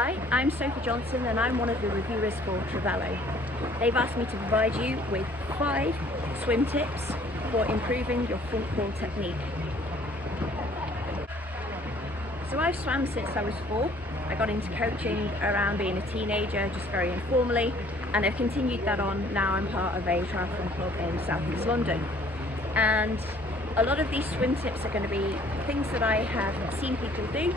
Hi, I'm Sophie Johnson and I'm one of the reviewers for Travello. They've asked me to provide you with 5 swim tips for improving your front crawl technique. So I've swam since I was 4. I got into coaching around being a teenager, just very informally, and I've continued that on. Now I'm part of a triathlon club in South East London. And a lot of these swim tips are going to be things that I have seen people do,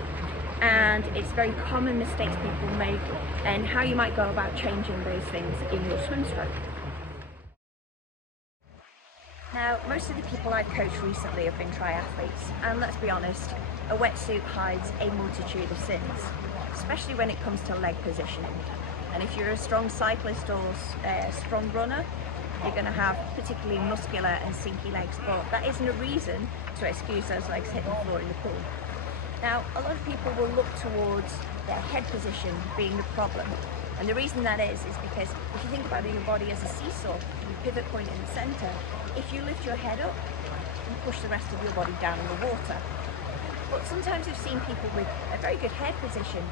and it's very common mistakes people make and how you might go about changing those things in your swim stroke. Now, most of the people I've coached recently have been triathletes, and let's be honest, a wetsuit hides a multitude of sins, especially when it comes to leg positioning. And if you're a strong cyclist or a strong runner, you're going to have particularly muscular and sinky legs, but that isn't a reason to excuse those legs hitting the floor in the pool. Now, a lot of people will look towards their head position being the problem. And the reason that is because if you think about your body as a seesaw, you pivot point in the center, if you lift your head up, you push the rest of your body down in the water. But sometimes we've seen people with a very good head position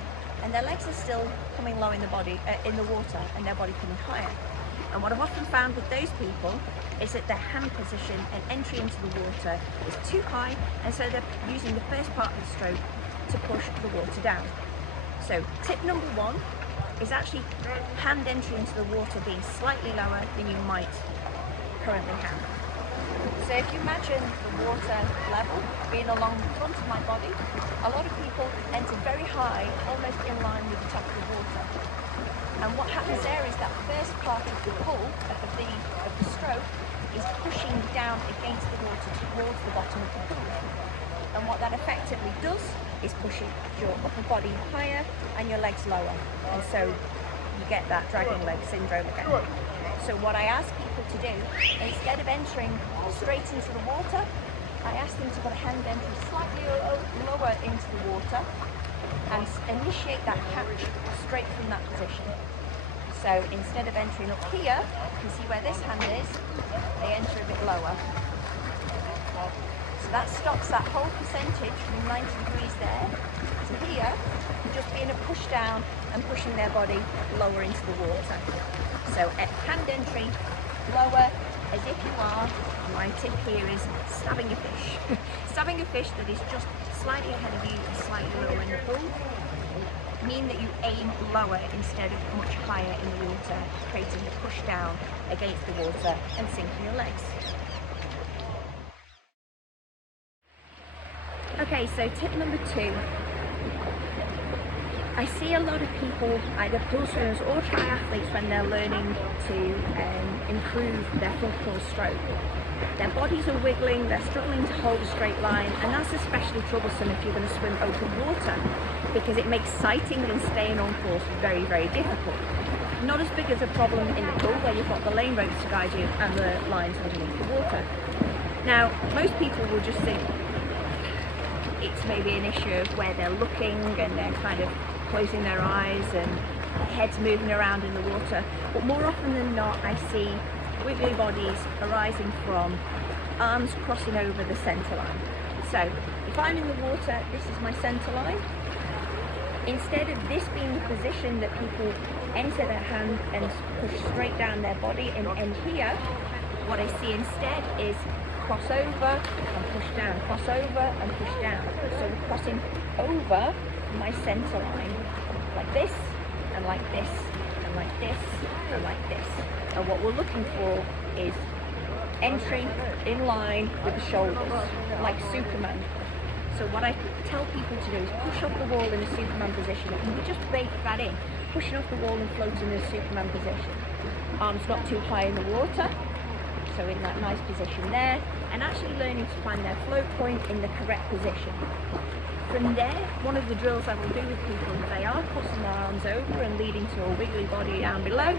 and their legs are still coming low in the body, in the water, and their body coming higher. And what I've often found with those people is that their hand position and entry into the water is too high, and so they're using the first part of the stroke to push the water down. So tip number 1 is actually hand entry into the water being slightly lower than you might currently have. So if you imagine the water level being along the front of my body, a lot of people enter very high, almost in line with the top of the water. And what happens there is that first part of the pull of the stroke is pushing down against the water towards the bottom of the pool. And what that effectively does is push your upper body higher and your legs lower. And so you get that dragging leg syndrome again. So what I ask people to do, instead of entering straight into the water, I ask them to put a hand entry slightly lower into the water and initiate that catch straight from that position. So instead of entering up here, you can see where this hand is, they enter a bit lower. So that stops that whole percentage from 90 degrees there to here, just being a push down and pushing their body lower into the water. So at hand entry, lower, as if you are, my tip here is stabbing a fish. Stabbing a fish that is just slightly ahead of you and slightly lower in the pool. Mean that you aim lower instead of much higher in the water, creating a push down against the water and sinking your legs. Okay, so tip number 2. I see a lot of people, either pool swimmers or triathletes, when they're learning to improve their front crawl stroke. Their bodies are wiggling, they're struggling to hold a straight line, and that's especially troublesome if you're going to swim open water, because it makes sighting and staying on course very, very difficult. Not as big as a problem in the pool where you've got the lane ropes to guide you and the lines underneath the water. Now, most people will just think it's maybe an issue of where they're looking and they're kind of closing their eyes and heads moving around in the water, but more often than not I see wiggly bodies arising from arms crossing over the centre line. So if I'm in the water, this is my centre line. Instead of this being the position that people enter their hand and push straight down their body and end here, what I see instead is cross over and push down, cross over and push down. So we're crossing over my centre line like this and like this and like this and like this. And what we're looking for is entry in line with the shoulders, like Superman. So what I tell people to do is push off the wall in a Superman position, and we just bake that in, pushing off the wall and floating in a Superman position. Arms not too high in the water, so in that nice position there, and actually learning to find their float point in the correct position. From there, one of the drills I will do with people, if they are crossing their arms over and leading to a wiggly body down below,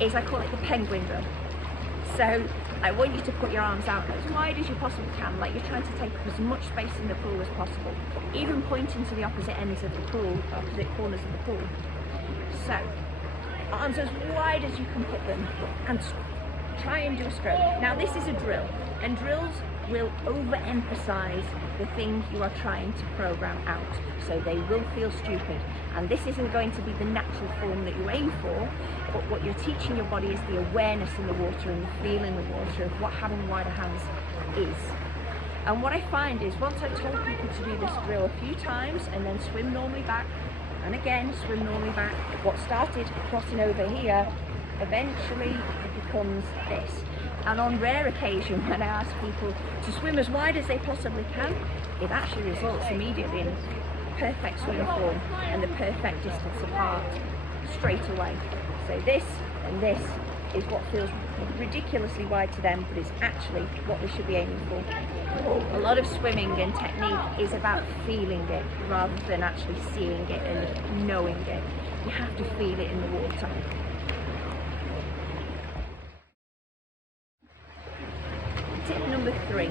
is I call it the penguin drill. So I want you to put your arms out as wide as you possibly can, like you're trying to take up as much space in the pool as possible, even pointing to the opposite ends of the pool, opposite corners of the pool. So arms as wide as you can put them and try and do a stroke. Now this is a drill, And drills will overemphasize the thing you are trying to program out, so they will feel stupid, and this isn't going to be the natural form that you aim for, but what you're teaching your body is the awareness in the water and the feel in the water of what having wider hands is. And what I find is, once I've told people to do this drill a few times and then swim normally back and again swim normally back, what started crossing over here eventually it becomes this. And on rare occasion, when I ask people to swim as wide as they possibly can, it actually results immediately in perfect swim form and the perfect distance apart straight away. So this and this is what feels ridiculously wide to them, but is actually what they should be aiming for. A lot of swimming and technique is about feeling it rather than actually seeing it and knowing it. You have to feel it in the water. Tip number 3,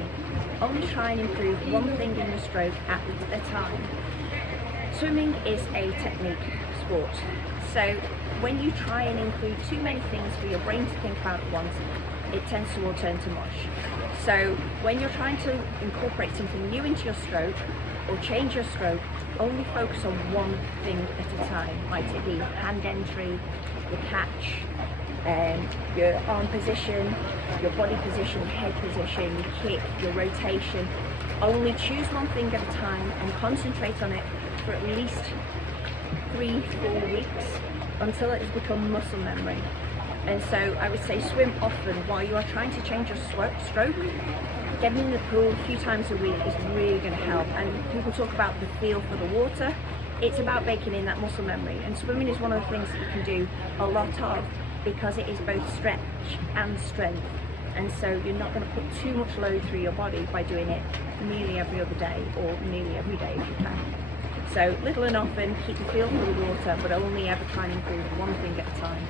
only try and improve one thing in the stroke at a time. Swimming is a technique sport, so when you try and include too many things for your brain to think about at once, it tends to all turn to mush. So when you're trying to incorporate something new into your stroke or change your stroke, only focus on one thing at a time. Might it be hand entry, your catch, your arm position, your body position, head position, your kick, your rotation. Only choose one thing at a time and concentrate on it for at least 3-4 weeks until it has become muscle memory. And so I would say swim often while you are trying to change your stroke. Getting in the pool a few times a week is really going to help. And people talk about the feel for the water. It's about baking in that muscle memory, and swimming is one of the things that you can do a lot of, because it is both stretch and strength, and so you're not going to put too much load through your body by doing it nearly every other day or nearly every day if you can. So little and often, keep the feel for the water, but only ever try and improve one thing at a time.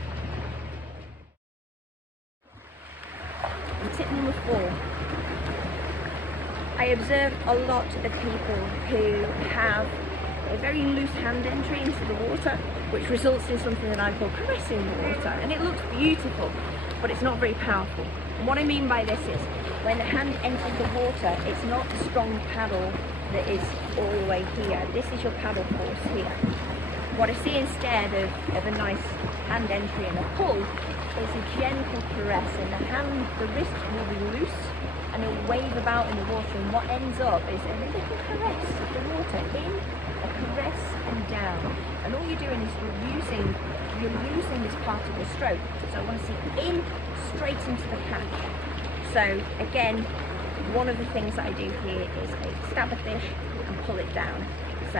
And tip number 4, I observe a lot of people who have a very loose hand entry into the water, which results in something that I call caressing the water, and it looks beautiful, but it's not very powerful. And what I mean by this is, when the hand enters the water, it's not a strong paddle that is all the way here. This is your paddle force here. What I see instead of a nice hand entry and a pull is a gentle caress, and the wrist will be loose and it'll wave about in the water, and what ends up is a little caress of the water in, a caress and down. And all you're doing is you're losing this part of the stroke. So I want to see in, straight into the catch. So again, one of the things that I do here is I stab a fish and pull it down. So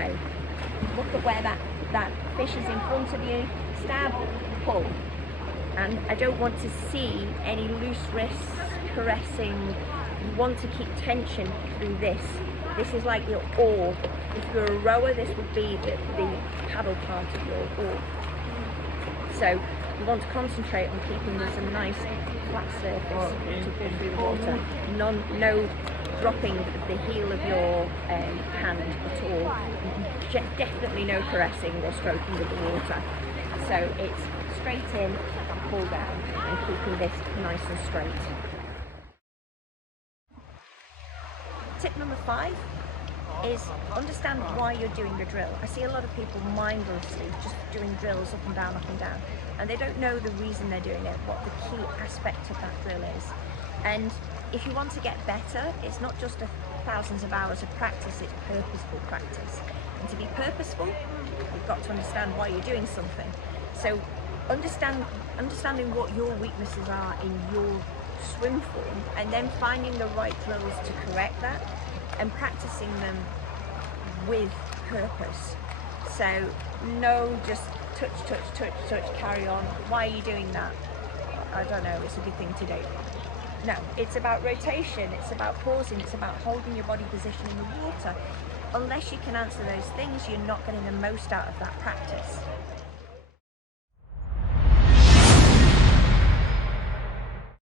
look at where that fish is in front of you, stab, pull. And I don't want to see any loose wrists caressing. You want to keep tension through this. This is like your oar. If you're a rower, this would be the paddle part of your oar. So you want to concentrate on keeping this a nice flat surface to pull through the water. No dropping the heel of your hand at all. Definitely no caressing or stroking with the water. So it's straight in, pull down, and keeping this nice and straight. Tip number 5 is understand why you're doing the drill. I see a lot of people mindlessly just doing drills up and down, and they don't know the reason they're doing it, what the key aspect of that drill is. And if you want to get better, it's not just thousands of hours of practice, it's purposeful practice. And to be purposeful, you've got to understand why you're doing something. So understanding what your weaknesses are in your swim form, and then finding the right drills to correct that and practicing them with purpose. So no just touch, carry on. Why are you doing that? I don't know, it's a good thing to do. No, it's about rotation, it's about pausing, it's about holding your body position in the water. Unless you can answer those things, you're not getting the most out of that practice.